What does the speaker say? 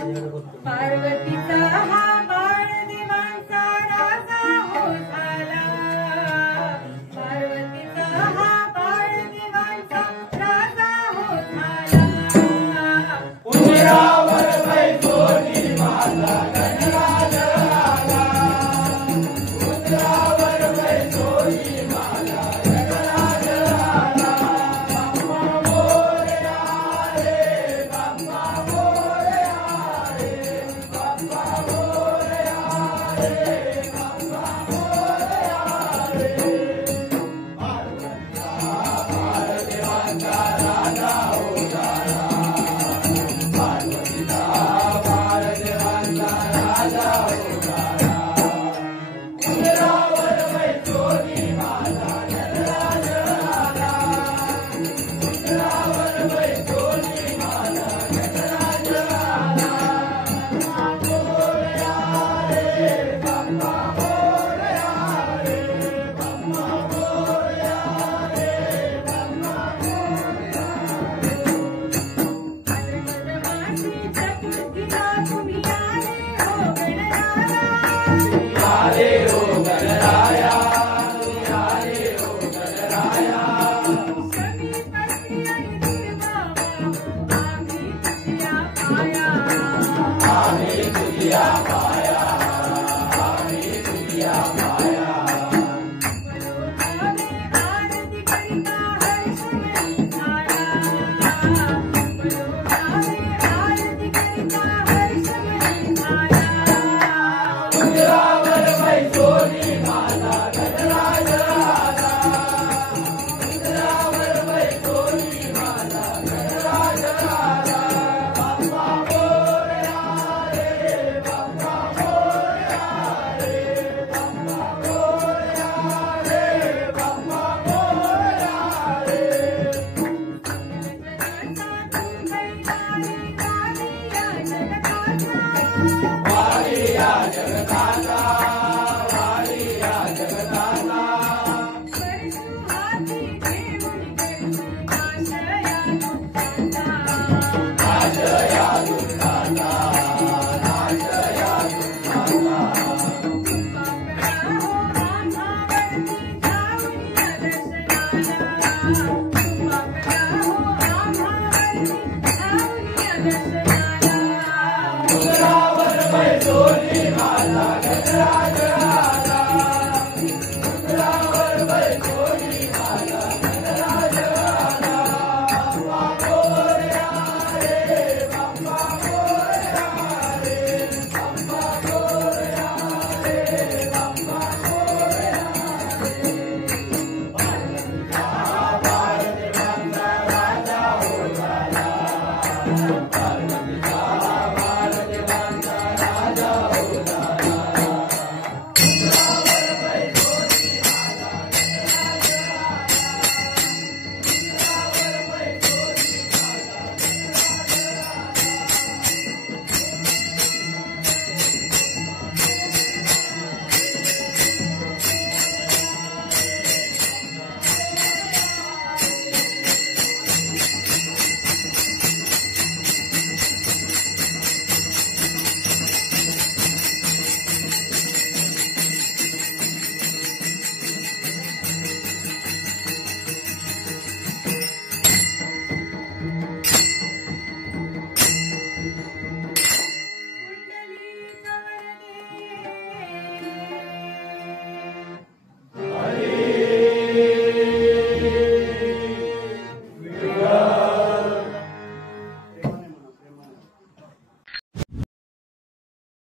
पार्वतीचा हा बाळ देवांचा राजा हो झाला. पार्वतीचा हा बाळ देवांचा राजा हो झाला. उंबरावर बैसोनी माझा गणराज आला. उंबरावर बैसोनी माझा गणराज आला. बाप्पा मोरया रे, बाप्पा मोरया रे, बाप्पा मोरया रे, बाप्पा मोरया रे. पार्वतीचा बाळ देवांचा राजा हो झाला. पार्वतीचा बाळ देवांचा राजा हो झाला. उंबरावर बैसोनी माझा गणराज आला. उंबरावर बैसोनी माझा गणराज आला. बाप्पा मोरया रे, बाप्पा मोरया रे, बाप्पा मोरया रे, बाप्पा मोरया रे. भाद्रपद मासी चतुर्थीला तुम्ही आले हो गणराया. आले हो गणराया, शमी पत्नी आणि दुर्गा आम्ही तुझ्या पाया. आम्ही तुझ्या पाया, आम्ही तुझ्या पाया. बरोबावे आरती करिता हर्षमयी झाला. बरोबावे आरती करिता हर्षमयी झाला. उंबरावर बैसोनी माझा गणराज आला. उंबरावर बैसोनी माझा गणराज आला. बाप्पा मोरया रे, बाप्पा मोरया रे, बाप्पा मोरया रे, बाप्पा मोरया रे. वारी या जगताचा, वारी या जगताचा. नाश या दुःखाचा, नाश या दुःखाचा. उंबरावर बैसोनी माझा गणराज आला. उंबरावर बैसोनी माझा गणराज आला. बाप्पा मोरया रे, बाप्पा मोरया रे, बाप्पा मोरया रे, बाप्पा मोरया रे. पार्वतीचा बाळ देवांचा राजा हो झाला. पार्वतीचा